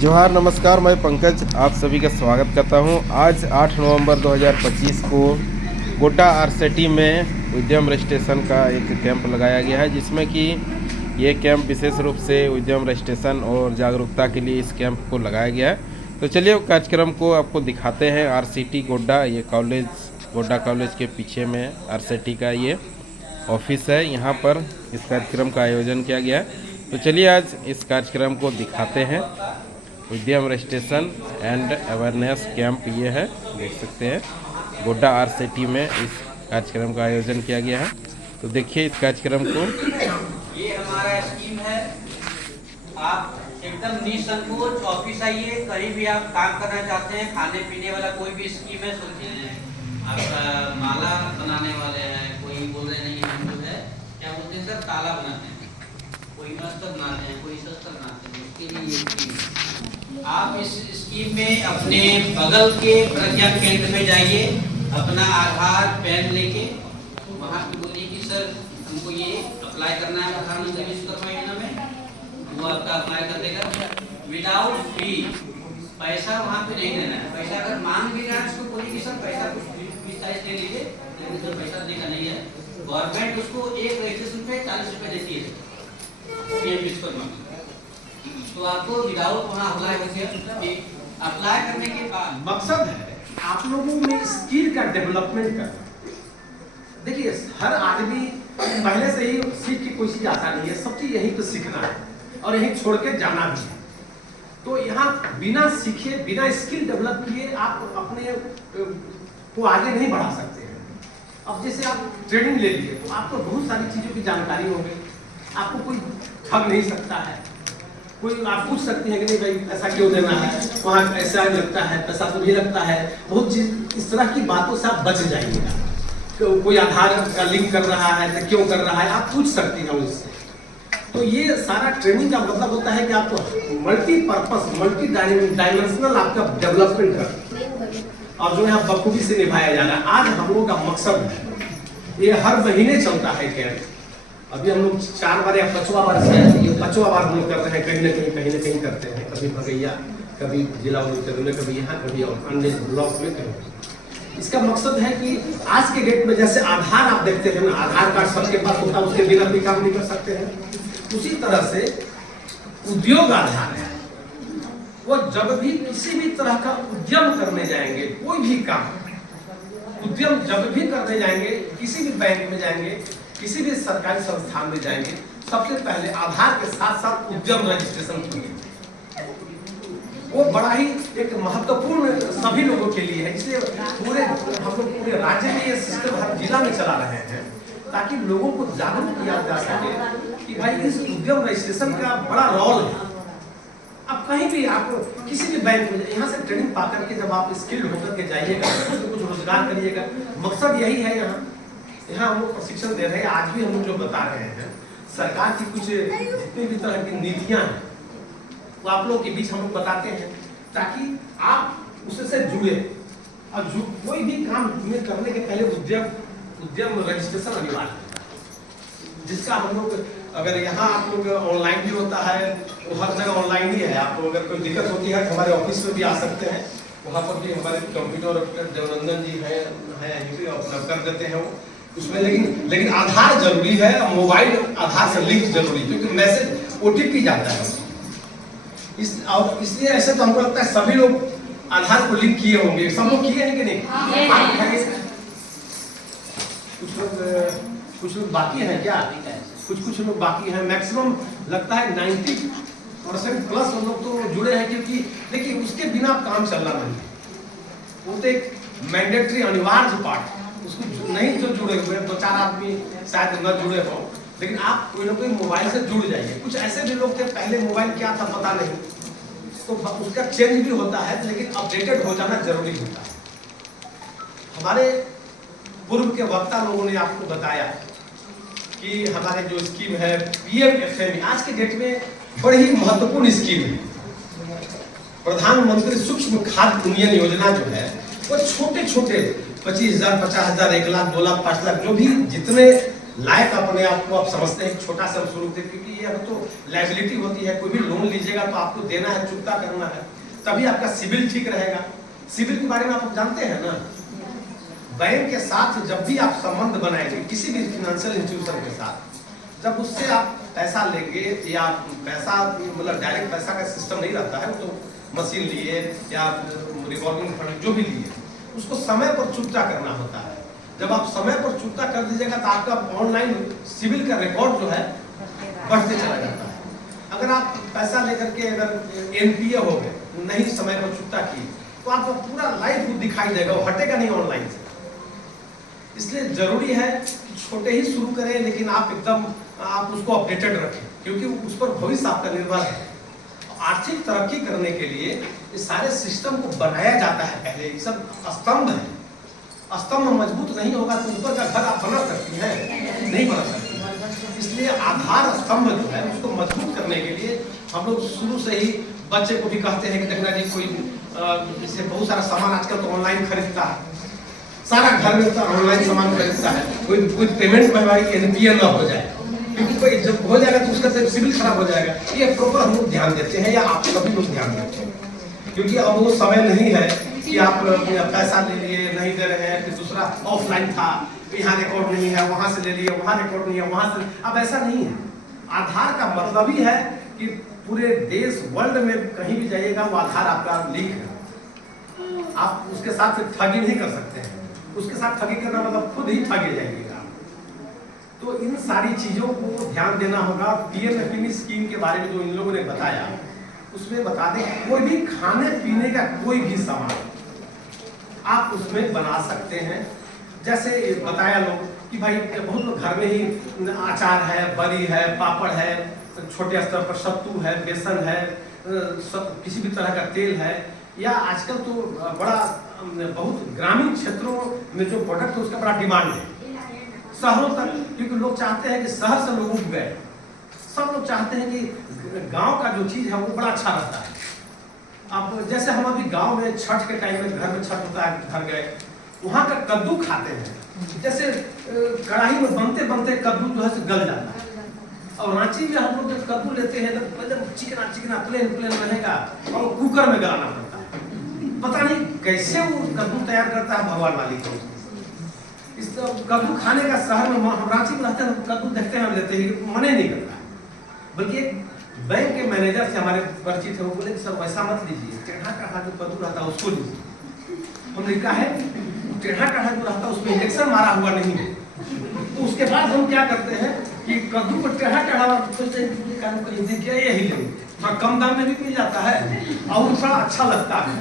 जोहार नमस्कार, मैं पंकज आप सभी का स्वागत करता हूं। आज 8 नवंबर 2025 को गोड्डा आरसेटी में उद्यम रजिस्ट्रेशन का एक कैंप लगाया गया है, जिसमें कि ये कैंप विशेष रूप से उद्यम रजिस्ट्रेशन और जागरूकता के लिए इस कैंप को लगाया गया है। तो चलिए कार्यक्रम को आपको दिखाते हैं। आरसेटी गोड्डा, ये कॉलेज गोड्डा कॉलेज के पीछे में आरसेटी का ये ऑफिस है। यहाँ पर इस कार्यक्रम का आयोजन किया गया है। तो चलिए आज इस कार्यक्रम को दिखाते हैं। उद्यम रजिस्ट्रेशन एंड अवेयरनेस कैंप ये है, देख सकते हैं गोड्डा आरसेटी में इस कार्यक्रम का आयोजन किया गया है। तो देखिए इस कार्यक्रम को। ये हमारा स्कीम है। आप एकदम निसंकोच ऑफिस आइए, कहीं भी आप काम करना चाहते हैं, खाने पीने वाला कोई भी स्कीम है, सोचिए आप माला बनाने वाले हैं, कोई बोल रहे नहीं हम जो है क्या बोलते हैं सर, ताला बनाते हैं, कोई अस्तर बनाते हैं, कोई शस्त्र बनाते हैं, उसके लिए ये स्कीम है। आप इस स्कीम में अपने बगल के प्रज्ञा केंद्र में जाइए, अपना आधार पैन लेके वहाँ पे बोलिए कि सर हमको ये अप्लाई करना है प्रधानमंत्री विश्वकर्मा योजना में, वो आपका अप्लाई कर देगा विदाउट फी। पैसा वहाँ पे नहीं देना है। पैसा अगर मांग भी रहा है उसको बोलिए कि सर पैसा कुछ 20-22 दे लीजिए, लेकिन सर पैसा देगा नहीं है। गवर्नमेंट उसको एक रजिस्ट्रेशन पे 40 रुपये देती है पीएम विश्वकर्मा। तो आपको विदाउट वहाँ अप्लाई करने के बाद मकसद है आप लोगों में स्किल का डेवलपमेंट करना। देखिए हर आदमी पहले से ही सीख के कोई चीज आता नहीं है, सब चीज यहीं पे सीखना है और यहीं छोड़ के जाना भी है। तो यहाँ बिना सीखे बिना स्किल डेवलप किए आप अपने को आगे नहीं बढ़ा सकते हैं। अब जैसे आप ट्रेनिंग ले लिए तो आपको बहुत सारी चीजों की जानकारी हो गई, आपको कोई ठग नहीं सकता है। कोई आप पूछ सकते हैं कि नहीं भाई ऐसा क्यों देना है, वहाँ ऐसा लगता है, पैसा तो भी लगता है, बहुत चीज इस तरह की बातों से आप बच जाइएगा। तो कोई आधार का लिंक कर रहा है तो क्यों कर रहा है, आप पूछ सकते हैं उससे। तो ये सारा ट्रेनिंग का मतलब होता है कि आपको मल्टीपर्पज मल्टी डायमेंशनल आपका डेवलपमेंट कर और जो है बखूबी से निभाया जा रहा है। आज हम लोगों का मकसद है, ये हर महीने चलता है कैंप। अभी हम लोग 4 बार या 5वां बार से ये 5वां बार हम लोग कर रहे हैं, कहीं ना कहीं करते हैं। कभी भगैया, कभी जिला में, कभी यहाँ, कभी और अन्य ब्लॉक में कहीं। इसका मकसद है कि आज के डेट में जैसे आधार आप देखते हैं ना, आधार कार्ड सबके पास होता है, उसके बिना भी काम नहीं कर सकते हैं। उसी तरह से उद्योग आधार है, वो जब भी किसी भी तरह का उद्यम करने जाएंगे, कोई भी काम उद्यम जब भी करने जाएंगे, किसी भी बैंक में जाएंगे, किसी भी सरकारी संस्थान में जाएंगे, सबसे पहले आधार के साथ साथ उद्यम रजिस्ट्रेशन करेंगे। वो बड़ा ही एक महत्वपूर्ण सभी लोगों के लिए है। इसलिए पूरे हम लोग पूरे राज्य में ये सिस्टम हर जिला में चला रहे हैं, ताकि लोगों को जागरूक किया जा सके कि भाई इस उद्यम रजिस्ट्रेशन का बड़ा रोल है। अब कहीं भी आप किसी भी बैंक में यहाँ से ट्रेनिंग पा करके जब आप स्किल्ड होकर के जाइएगा तो कुछ रोजगार करिएगा। मकसद यही है। यहाँ हम लोग प्रशिक्षण दे रहे हैं। आज भी हम लोग जो बता रहे हैं, सरकार की कुछ जितनी भी तरह की नीतियां हैं वो आप लोगों के बीच हम लोग बताते हैं, ताकि आप उससे जुड़े। और कोई भी काम करने के पहले उद्यम रजिस्ट्रेशन अनिवार्य है, जिसका हम लोग अगर यहाँ आप लोग ऑनलाइन भी होता है, वो हर जगह ऑनलाइन ही है। आपको अगर कोई दिक्कत होती है तो हमारे ऑफिस में भी आ सकते हैं, वहाँ पर भी हमारे कंप्यूटर देवनंदन जी है उपलब्ध कर देते हैं वो उसमें। लेकिन आधार जरूरी है, मोबाइल आधार से लिंक जरूरी है, क्योंकि मैसेज OTP जाता है इसलिए ऐसे तो हमको लगता है सभी लोग आधार को लिंक किए होंगे। सब लोग किए हैं कि नहीं? कुछ लोग बाकी हैं क्या? कुछ लोग बाकी हैं। मैक्सिमम लगता है 90% प्लस हम लोग तो जुड़े हैं, क्योंकि देखिए उसके बिना काम चलना नहीं। वो तो एक मैंडेटरी अनिवार्य पार्ट, उसको नहीं जो जुड़े हुए 2-4 आदमी शायद न जुड़े हो, लेकिन आप कोई ना कोई मोबाइल से जुड़ जाइए। कुछ ऐसे भी लोग थे पहले मोबाइल क्या था पता नहीं, तो उसका चेंज भी होता है, लेकिन अपडेटेड हो जाना जरूरी होता है। हमारे पूर्व के वक्ता लोगों ने आपको बताया कि हमारे जो स्कीम है PMFME, आज के डेट में बड़ी ही महत्वपूर्ण स्कीम है। प्रधानमंत्री सूक्ष्म खाद्य उन्नयन योजना जो है वो छोटे छोटे 25,000, 50,000, 1 लाख, 2 लाख, 5 लाख जो भी जितने लायक अपने आप को आप समझते हैं, छोटा सा शुरू थे, क्योंकि ये अब तो लायबिलिटी होती है। कोई भी लोन लीजिएगा तो आपको देना है, चुकता करना है, तभी आपका सिविल ठीक रहेगा। सिविल के बारे में आप जानते हैं ना, बैंक के साथ जब भी आप संबंध बनाएंगे किसी भी फाइनेंशियल इंस्टीट्यूशन के साथ, जब उससे आप पैसा लेंगे या पैसा मतलब डायरेक्ट पैसा का सिस्टम नहीं रहता है, तो मशीन लिए या रिवॉल्विंग फंड जो भी लिए, उसको समय पर चुकता करना होता है। जब आप समय पर चुकता कर दीजिएगा तो आपका ऑनलाइन सिविल का रिकॉर्ड जो है बढ़ते चला जाता है। अगर आप पैसा लेकर के अगर एनपीए हो गए, नहीं समय पर चुकता किए, तो आपका पूरा लाइफ दिखाई देगा, वो हटेगा नहीं ऑनलाइन से। इसलिए जरूरी है कि छोटे ही शुरू करें, लेकिन आप एकदम आप उसको अपडेटेड रखें, क्योंकि उस पर भविष्य आपका निर्भर है। आर्थिक तरक्की करने के लिए इस सारे सिस्टम को बनाया जाता है। पहले ये सब स्तंभ है, स्तंभ मजबूत नहीं होगा तो ऊपर का घर आप बना सकती हैं, नहीं बना सकती। इसलिए आधार स्तंभ जो है उसको मजबूत करने के लिए हम लोग शुरू से ही बच्चे को भी कहते हैं कि देखना जी, कोई जैसे बहुत सारा सामान आजकल तो ऑनलाइन खरीदता है, सारा घर में तो ऑनलाइन सामान खरीदता है, कोई पेमेंट में भाई एनपीए ना हो जाए, क्योंकि कोई जब हो जाएगा तो उसका सिविल खराब हो जाएगा। ये प्रॉपर हम लोग ध्यान देते हैं, या आप सभी लोग ध्यान देते हैं, क्योंकि अब वो समय नहीं है कि आप पैसा ले लिए नहीं दे रहे हैं, फिर दूसरा ऑफलाइन था, यहाँ रिकॉर्ड नहीं है, वहां से ले लिए, वहां रिकॉर्ड नहीं है, वहां से। अब ऐसा नहीं है। आधार का मतलब ही है कि पूरे देश वर्ल्ड में कहीं भी जाइएगा वो आधार आपका लिंक है, आप उसके साथ ठगी नहीं कर सकते हैं। उसके साथ ठगी करना मतलब खुद ही ठगे जाएंगे आप। तो इन सारी चीजों को ध्यान देना होगा। पीएम स्कीम के बारे में जो इन लोगों ने बताया, उसमें बता दें कोई भी खाने पीने का कोई भी सामान आप उसमें बना सकते हैं। जैसे बताया लोग कि भाई बहुत लोग घर में ही अचार है, बड़ी है, पापड़ है, छोटे स्तर पर सत्तू है, बेसन है, किसी भी तरह का तेल है, या आजकल तो बड़ा बहुत ग्रामीण क्षेत्रों में जो प्रोडक्ट है उसका बड़ा डिमांड है शहरों तक, क्योंकि लोग चाहते हैं कि शहर से लोग उठ गए। सब लोग चाहते हैं कि गांव का जो चीज है वो बड़ा अच्छा रहता है। अब जैसे हम अभी गांव में छठ के टाइम में घर में छठ होता है, घर गए, वहाँ का कद्दू खाते हैं, जैसे कढ़ाई में बनते बनते कद्दू जो है गल जाता है। और रांची में हम लोग जब कद्दू लेते हैं तो एकदम चिकना चिकना प्लेन प्लेन रहेगा और कुकर में गलाना पड़ता है। पता नहीं कैसे वो कद्दू तैयार करता है भगवान मालिक को। इस कद्दू खाने का शहर में हम रांची में रहते हैं, कद्दू देखते हैं, लेते हैं, मन ही नहीं करता। बल्कि एक बैंक के मैनेजर से हमारे परिचित है, वो बोले कि सर वैसा मत लीजिए, टेढ़ा टेढ़ा जो कद्दू रहता है उसको लीजिए। हमने कहा है टेढ़ा टेढ़ा जो रहता है उसमें इंजेक्शन मारा हुआ नहीं है। तो उसके बाद हम क्या करते हैं कि कद्दू को टेढ़ा टेढ़ा यही लेंगे, थोड़ा कम दाम में भी मिल जाता है और थोड़ा अच्छा लगता है।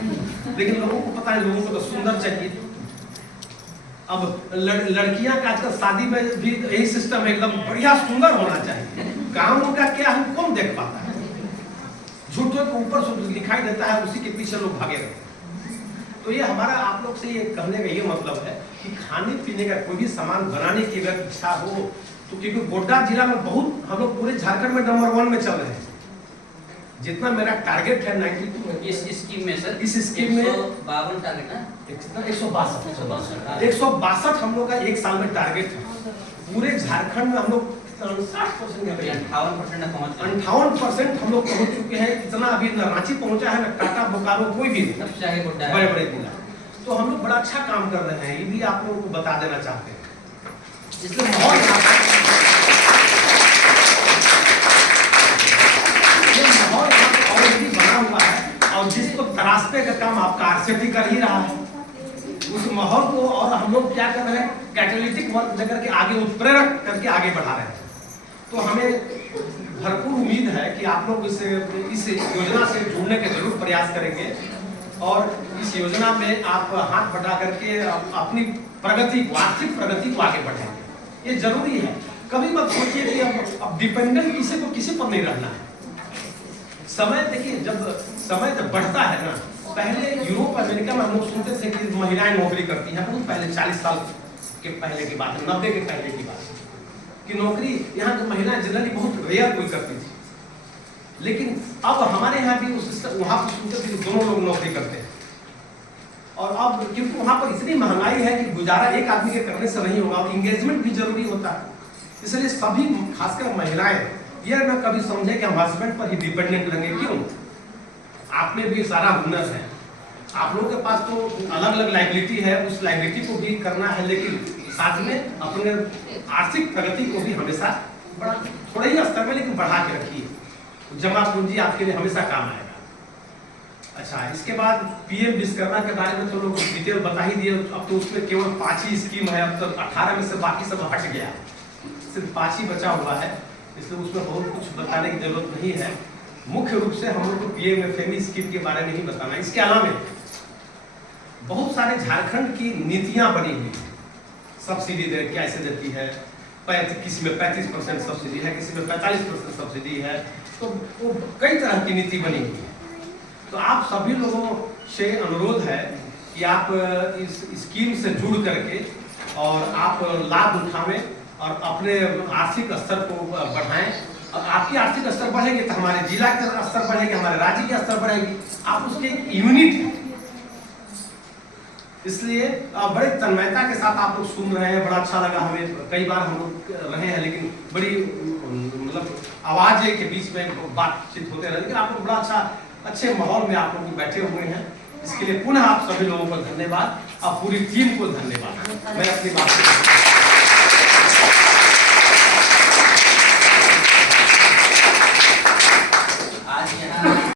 लेकिन लोगों को पता है, लोगों को तो सुंदर चाहिए। अब लड़कियां का आजकल शादी में भी यही सिस्टम है, एकदम बढ़िया सुंदर होना चाहिए। काम का क्या हम कौन देख पाता है, झूठों के ऊपर से दिखाई देता है, उसी के पीछे लोग भागे रहते हैं। तो ये हमारा आप लोग से ये कहने का ये मतलब है कि खाने पीने का कोई भी सामान बनाने की अगर इच्छा हो तो, क्योंकि गोड्डा जिला में बहुत हम लोग पूरे झारखंड में नंबर 1 में चल रहे हैं। जितना मेरा टारगेट है 92 इस स्कीम में सर, इस स्कीम में 152 टारगेट है, 162 हम लोग का एक साल में टारगेट है। पूरे झारखंड में हम लोग 58% हम लोग पहुंच चुके हैं। इतना अभी न रांची पहुंचा है, न टाटा बोकारो, कोई भी सबसे आगे गोड्डा है, बड़े बड़े जिला। तो हम लोग बड़ा अच्छा काम कर रहे हैं, ये भी आप लोगों को बता देना चाहते हैं। इसलिए माहौल ऑलरेडी बना हुआ है, और जिसको तराशने का काम आपका आरसीटी कर ही रहा है। उस माहौल को और हम लोग क्या कर रहे हैं, कैटालिटिक वर्क देकर के आगे उत्प्रेरक करके आगे बढ़ा रहे हैं। तो हमें भरपूर उम्मीद है कि आप लोग इस योजना से जुड़ने के जरूर प्रयास करेंगे, और इस योजना में आप हाथ बढ़ा करके अपनी प्रगति को, आर्थिक प्रगति को आगे बढ़ाएंगे। ये जरूरी है। कभी मत सोचिए कि अब डिपेंडेंट किसी को किसी पर नहीं रहना है। समय देखिए, जब बढ़ता है ना, पहले यूरोप अमेरिका में हम लोग सुनते थे कि महिलाएं नौकरी करती हैं, बहुत पहले 40 साल के पहले की बात है, 90 के पहले की बात है, कि नौकरी यहाँ की महिलाएं जनरली बहुत रेयर कोई करती थी। लेकिन अब हमारे यहाँ भी वहाँ पर सुनते थे कि दोनों लोग नौकरी करते हैं। और अब क्योंकि वहाँ पर इतनी महंगाई है कि गुजारा एक आदमी के करने से नहीं होगा, और इंगेजमेंट भी जरूरी होता है। इसलिए सभी खासकर महिलाएं ये न कभी समझे कि हम हस्बैंड पर ही डिपेंडेंट रहेंगे। क्यों? आप में भी सारा हुनर है, आप लोगों के पास तो अलग अलग लाइबिलिटी है, उस लाइबिलिटी को भी करना है, लेकिन साथ में अपने आर्थिक प्रगति को भी हमेशा बड़ा थोड़े ही स्तर में लेकिन बढ़ा के रखिए। जमा पूंजी आपके लिए हमेशा काम आएगा। अच्छा, इसके बाद पीएम विश्वकर्मा के बारे में तो लोग डिटेल बता ही दिए। अब तो उसमें केवल 5 ही स्कीम है, अब तो 18 में से बाकी सब हट गया, सिर्फ 5 ही बचा हुआ है, इसलिए उसमें बहुत कुछ बताने की जरूरत नहीं है। मुख्य रूप से हम लोग को पीएमएफएमई स्कीम के बारे में ही बताना है। इसके अलावा बहुत सारे झारखंड की नीतियां बनी हुई, सब्सिडी दे कैसे देती है, किसी में 35% सब्सिडी है, किसी में 45% सब्सिडी है, तो वो कई तरह की नीति बनी हुई है। तो आप सभी लोगों से अनुरोध है कि आप इस स्कीम से जुड़ करके और आप लाभ उठावें और अपने आर्थिक स्तर को बढ़ाएं। और आपकी आर्थिक स्तर बढ़ेगी तो हमारे जिला का स्तर बढ़ेगी, हमारे राज्य के स्तर बढ़ेगी, आप उसके एक यूनिट हैं। इसलिए बड़े तन्मयता के साथ आप लोग सुन रहे हैं, बड़ा अच्छा लगा हमें। कई बार हम लोग रहे हैं, लेकिन बड़ी मतलब आवाज के बीच में बातचीत होते रहे, लेकिन आप लोग बड़ा अच्छे माहौल में आप लोग बैठे हुए हैं। इसके लिए पुनः आप सभी लोगों को धन्यवाद और पूरी टीम को धन्यवाद। मैं अपनी बात